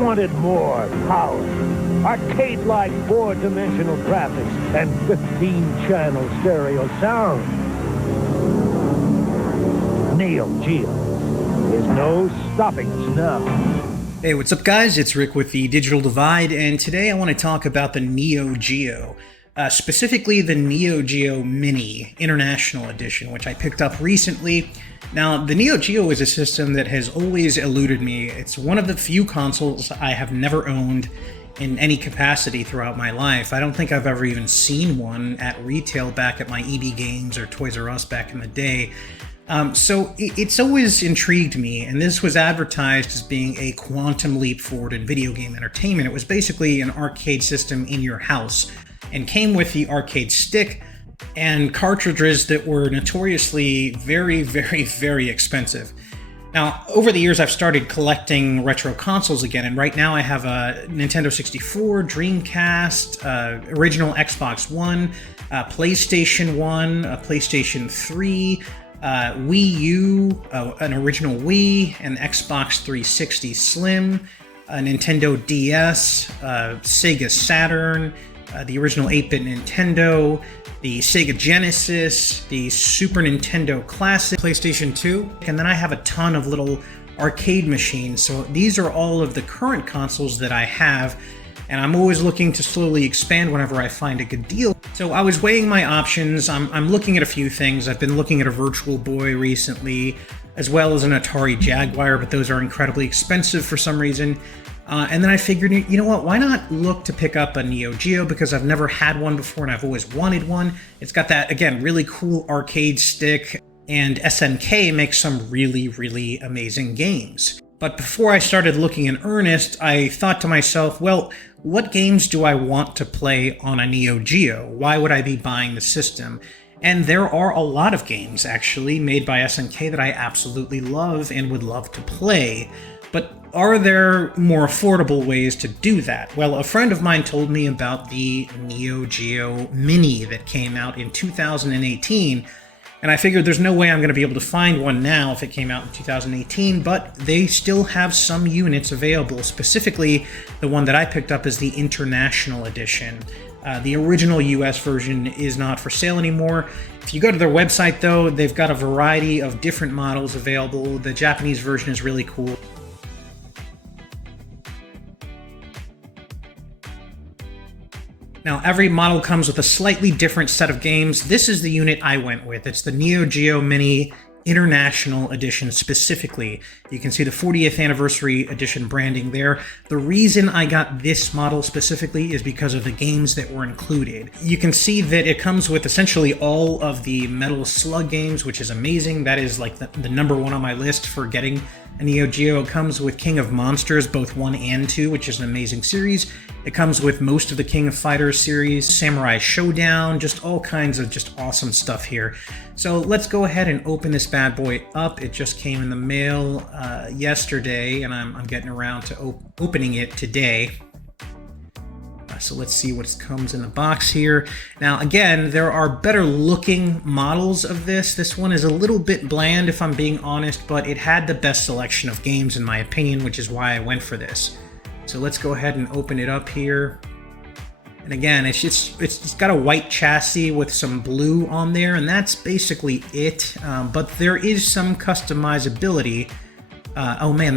Wanted more power, arcade-like 4-dimensional graphics, and 15-channel stereo sound. Neo Geo is no stopping us now. Hey, what's up guys? It's Rick with the Digital Divide, and today I want to talk about the Neo Geo. Specifically the Neo Geo Mini International Edition, which I picked up recently. Now, the Neo Geo is a system that has always eluded me. It's one of the few consoles I have never owned in any capacity throughout my life. I don't think I've ever even seen one at retail back at my EB Games or Toys R Us back in the day. So it's always intrigued me, and this was advertised as being a quantum leap forward in video game entertainment. It was basically an arcade system in your house, and came with the arcade stick and cartridges that were notoriously very, very, very expensive. Now, over the years, I've started collecting retro consoles again, and right now I have a Nintendo 64, Dreamcast, original Xbox One, PlayStation 1, a PlayStation 3, Wii U, an original Wii, an Xbox 360 Slim, a Nintendo DS, Sega Saturn, the original 8-bit Nintendo, the Sega Genesis, the Super Nintendo Classic, PlayStation 2, and then I have a ton of little arcade machines. So these are all of the current consoles that I have, and I'm always looking to slowly expand whenever I find a good deal. So I was weighing my options. I'm looking at a few things. I've been looking at a Virtual Boy recently, as well as an Atari Jaguar, but those are incredibly expensive for some reason. And then I figured, you know what, why not look to pick up a Neo Geo, because I've never had one before and I've always wanted one. It's got that, again, really cool arcade stick, and SNK makes some really, really amazing games. But before I started looking in earnest, I thought to myself, well, what games do I want to play on a Neo Geo? Why would I be buying the system? And there are a lot of games, actually, made by SNK that I absolutely love and would love to play. But are there more affordable ways to do that? Well, a friend of mine told me about the Neo Geo Mini that came out in 2018, and I figured there's no way I'm going to be able to find one now if it came out in 2018, but they still have some units available. Specifically, the one that I picked up is the International Edition. The original US version is not for sale anymore. If you go to their website, though, they've got a variety of different models available. The Japanese version is really cool. Now, every model comes with a slightly different set of games. This is the unit I went with. It's the Neo Geo Mini International Edition specifically. You can see the 40th Anniversary Edition branding there. The reason I got this model specifically is because of the games that were included. You can see that it comes with essentially all of the Metal Slug games, which is amazing. That is like the number one on my list for getting a Neo Geo. It comes with King of Monsters, both 1 and 2, which is an amazing series. It comes with most of the King of Fighters series, Samurai Showdown, just all kinds of just awesome stuff here. So let's go ahead and open this bad boy up. It just came in the mail yesterday, and I'm getting around to opening it today. So let's see what comes in the box here. Now, again, there are better looking models of this. This one is a little bit bland, if I'm being honest, but it had the best selection of games, in my opinion, which is why I went for this. So let's go ahead and open it up here. And again, it's got a white chassis with some blue on there, and that's basically it. But there is some customizability. Oh man,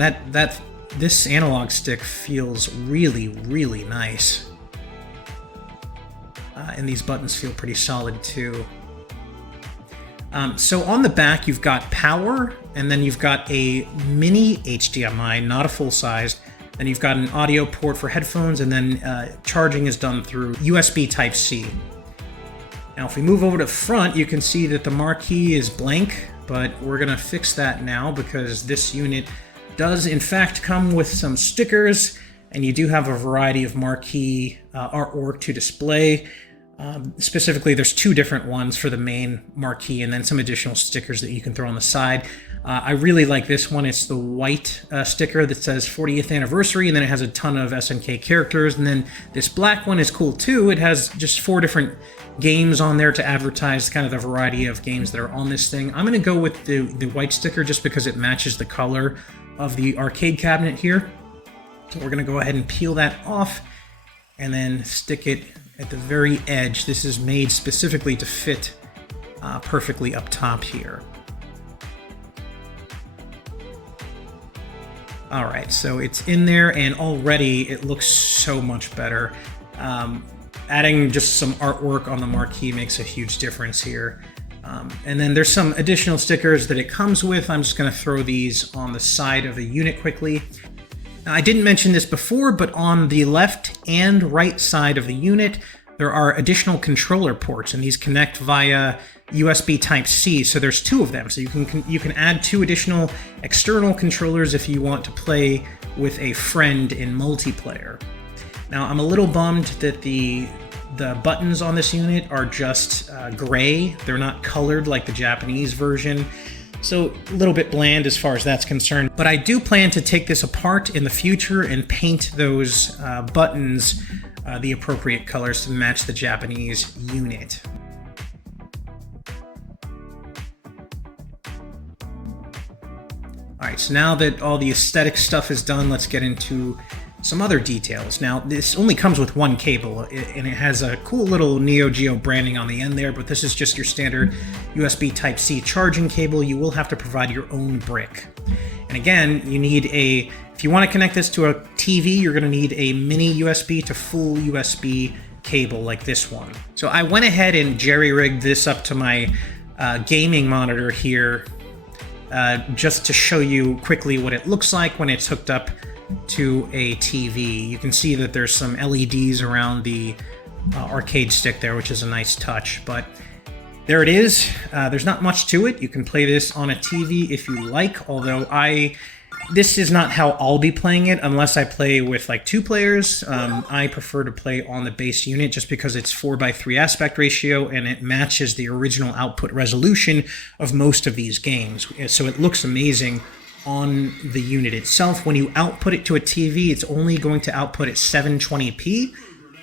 this analog stick feels really, really nice. And these buttons feel pretty solid too. So on the back, you've got power, and then you've got a mini HDMI, not a full-sized. Then you've got an audio port for headphones, and then charging is done through USB Type-C. Now, if we move over to front, you can see that the marquee is blank, but we're gonna fix that now because this unit does in fact come with some stickers, and you do have a variety of marquee artwork to display. Specifically, there's 2 different ones for the main marquee and then some additional stickers that you can throw on the side. I really like this one. It's the white sticker that says 40th anniversary, and then it has a ton of SNK characters. And then this black one is cool too. It has just 4 different games on there to advertise kind of the variety of games that are on this thing. I'm going to go with the white sticker just because it matches the color of the arcade cabinet here. So we're going to go ahead and peel that off and then stick it at the very edge. This is made specifically to fit perfectly up top here. All right, so it's in there, and already it looks so much better. Adding just some artwork on the marquee makes a huge difference here. And then there's some additional stickers that it comes with. I'm just going to throw these on the side of the unit quickly. Now, I didn't mention this before, but on the left and right side of the unit, there are additional controller ports, and these connect via USB Type-C, so there's 2 of them. So you can add 2 additional external controllers if you want to play with a friend in multiplayer. Now, I'm a little bummed that the buttons on this unit are just gray. They're not colored like the Japanese version. So a little bit bland as far as that's concerned. But I do plan to take this apart in the future and paint those buttons the appropriate colors to match the Japanese unit. Alright, so now that all the aesthetic stuff is done, let's get into some other details. Now, this only comes with 1 cable, and it has a cool little Neo Geo branding on the end there, but this is just your standard USB Type-C charging cable. You will have to provide your own brick. And again, you need if you want to connect this to a TV, you're going to need a mini USB to full USB cable like this one. So I went ahead and jerry-rigged this up to my gaming monitor here, just to show you quickly what it looks like when it's hooked up to a TV. You can see that there's some LEDs around the arcade stick there, which is a nice touch, but there it is. There's not much to it. You can play this on a TV if you like, although this is not how I'll be playing it unless I play with like 2 players. I prefer to play on the base unit just because it's 4:3 aspect ratio and it matches the original output resolution of most of these games. So it looks amazing on the unit itself. When you output it to a TV, it's only going to output at 720p.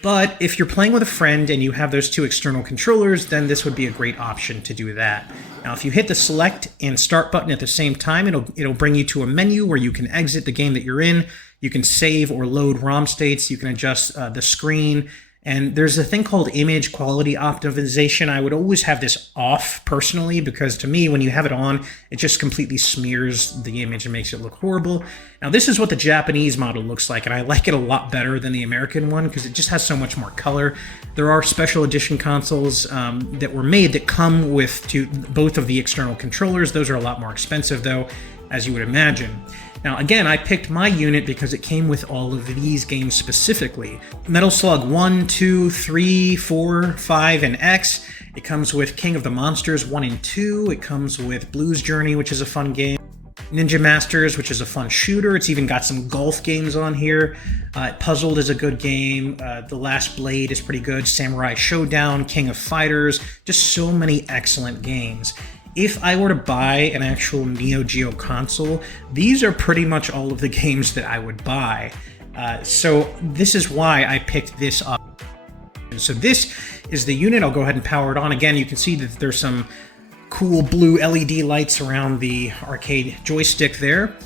But if you're playing with a friend and you have those 2 external controllers, then this would be a great option to do that. Now, if you hit the select and start button at the same time, it'll bring you to a menu where you can exit the game that you're in. You can save or load ROM states. You can adjust the screen. And there's a thing called image quality optimization. I would always have this off personally because to me, when you have it on, it just completely smears the image and makes it look horrible. Now, this is what the Japanese model looks like, and I like it a lot better than the American one because it just has so much more color. There are special edition consoles that were made that come with both of the external controllers. Those are a lot more expensive, though, as you would imagine. Now, again, I picked my unit because it came with all of these games specifically. Metal Slug 1, 2, 3, 4, 5, and X. It comes with King of the Monsters 1 and 2. It comes with Blues Journey, which is a fun game. Ninja Masters, which is a fun shooter. It's even got some golf games on here. Puzzled is a good game. The Last Blade is pretty good. Samurai Showdown, King of Fighters. Just so many excellent games. If I were to buy an actual Neo Geo console, these are pretty much all of the games that I would buy. So this is why I picked this up. So this is the unit. I'll go ahead and power it on. Again, you can see that there's some cool blue LED lights around the arcade joystick there.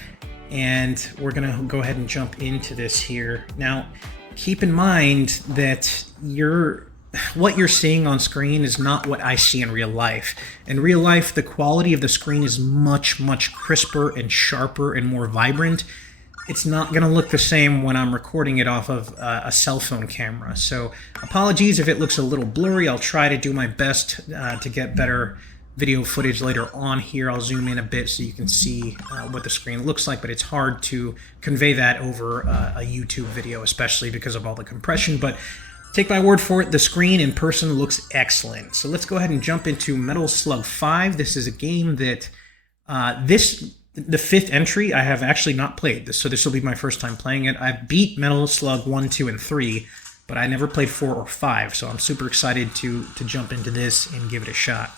And we're going to go ahead and jump into this here. Now, keep in mind that what you're seeing on screen is not what I see in real life. In real life, the quality of the screen is much, much crisper and sharper and more vibrant. It's not going to look the same when I'm recording it off of a cell phone camera. So apologies if it looks a little blurry. I'll try to do my best to get better video footage later on here. I'll zoom in a bit so you can see what the screen looks like, but it's hard to convey that over a YouTube video, especially because of all the compression. But take my word for it, the screen in person looks excellent. So let's go ahead and jump into Metal Slug 5. This is a game that, the 5th entry, I have actually not played this, so this will be my first time playing it. I've beat Metal Slug 1, 2, and 3, but I never played 4 or 5, so I'm super excited to jump into this and give it a shot.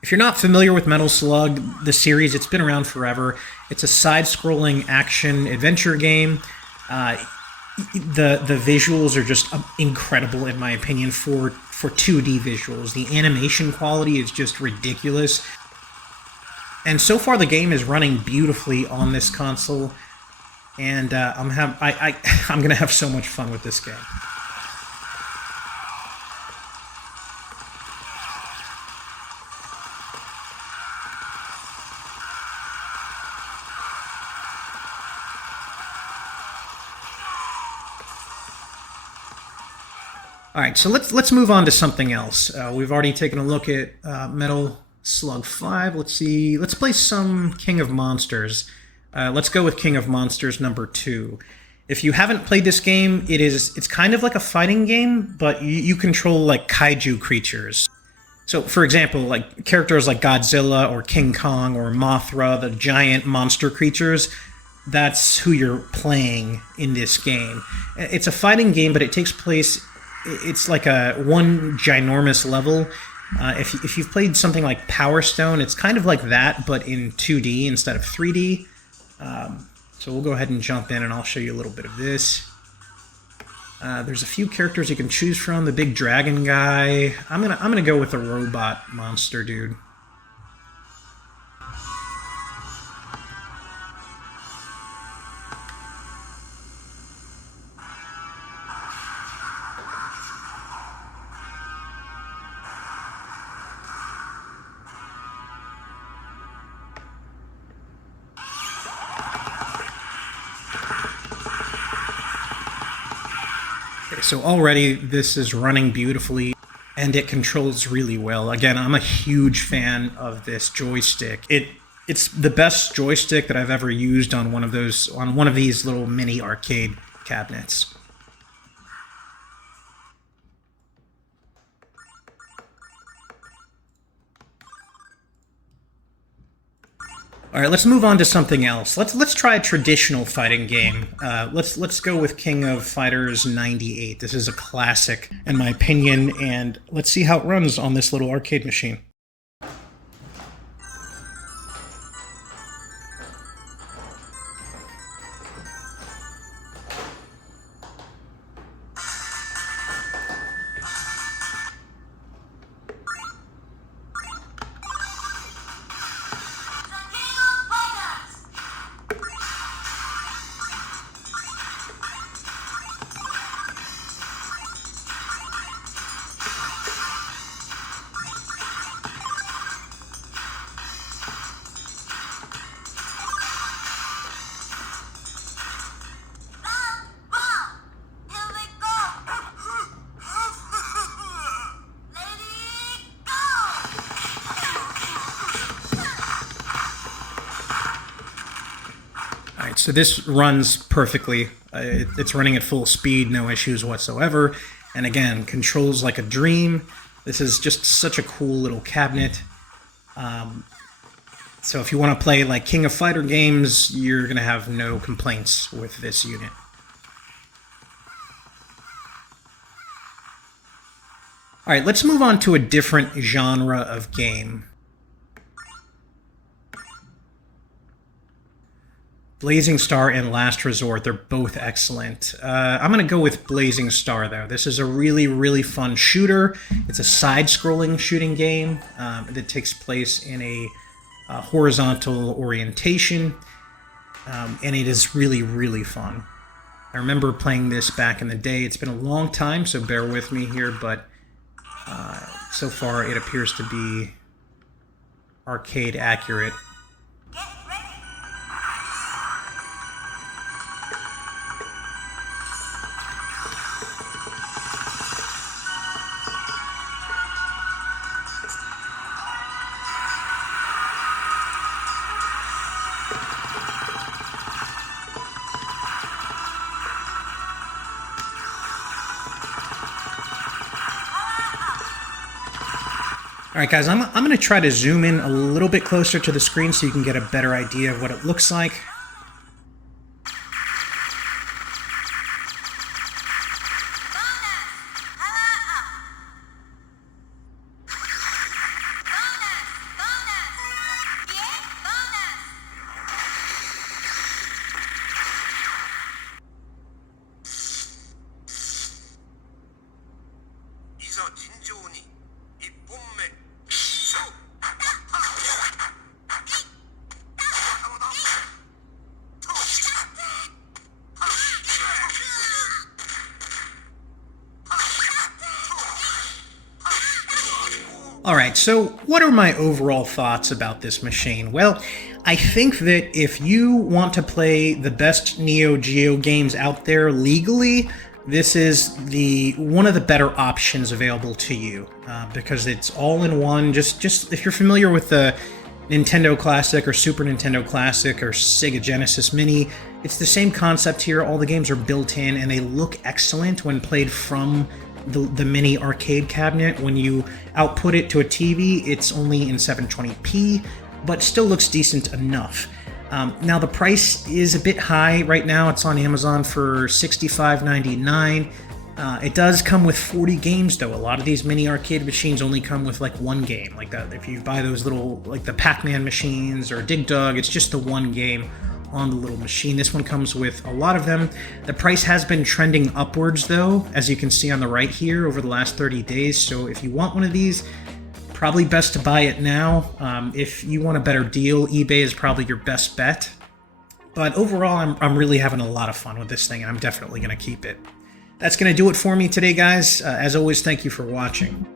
If you're not familiar with Metal Slug, the series, it's been around forever. It's a side-scrolling action-adventure game. The visuals are just incredible, in my opinion, for 2D visuals. The animation quality is just ridiculous. And so far, the game is running beautifully on this console, and I'm going to have so much fun with this game. All right, so let's move on to something else. We've already taken a look at Metal Slug 5. Let's see. Let's play some King of Monsters. Let's go with King of Monsters number 2. If you haven't played this game, it's kind of like a fighting game, but you control like kaiju creatures. So, for example, like characters like Godzilla or King Kong or Mothra, the giant monster creatures. That's who you're playing in this game. It's a fighting game, but it takes place. It's like one ginormous level. If you've played something like Power Stone, it's kind of like that, but in 2D instead of 3D. So we'll go ahead and jump in, and I'll show you a little bit of this. There's a few characters you can choose from. The big dragon guy. I'm gonna go with the robot monster dude. So already this is running beautifully, and it controls really well. Again, I'm a huge fan of this joystick. It's the best joystick that I've ever used on one of these little mini arcade cabinets. All right, let's move on to something else. Let's try a traditional fighting game. Let's go with King of Fighters 98. This is a classic, in my opinion, and let's see how it runs on this little arcade machine. So this runs perfectly. It's running at full speed, no issues whatsoever. And again, controls like a dream. This is just such a cool little cabinet. So if you want to play like King of Fighter games, you're going to have no complaints with this unit. All right, let's move on to a different genre of game. Blazing Star and Last Resort, they're both excellent. I'm going to go with Blazing Star, though. This is a really, really fun shooter. It's a side-scrolling shooting game that takes place in a horizontal orientation, and it is really, really fun. I remember playing this back in the day. It's been a long time, so bear with me here, but so far it appears to be arcade accurate. All Alright guys, I'm going to try to zoom in a little bit closer to the screen so you can get a better idea of what it looks like. Alright, so what are my overall thoughts about this machine? Well, I think that if you want to play the best Neo Geo games out there legally, this is one of the better options available to you, because it's all in one. Just if you're familiar with the Nintendo Classic or Super Nintendo Classic or Sega Genesis Mini, it's the same concept here. All the games are built in and they look excellent when played from the mini arcade cabinet. When you output it to a TV, it's only in 720p, but still looks decent enough. Now the price is a bit high right now. It's on Amazon for $65.99. It does come with 40 games though. A lot of these mini arcade machines only come with like one game. Like that, if you buy those little, like the Pac-Man machines or Dig Dug, it's just the one game on the little machine. This one comes with a lot of them. The price has been trending upwards though, as you can see on the right here, over the last 30 days. So if you want one of these, probably best to buy it now. If you want a better deal, eBay is probably your best bet. But overall, I'm really having a lot of fun with this thing, and I'm definitely going to keep it. That's going to do it for me today, guys. As always, thank you for watching.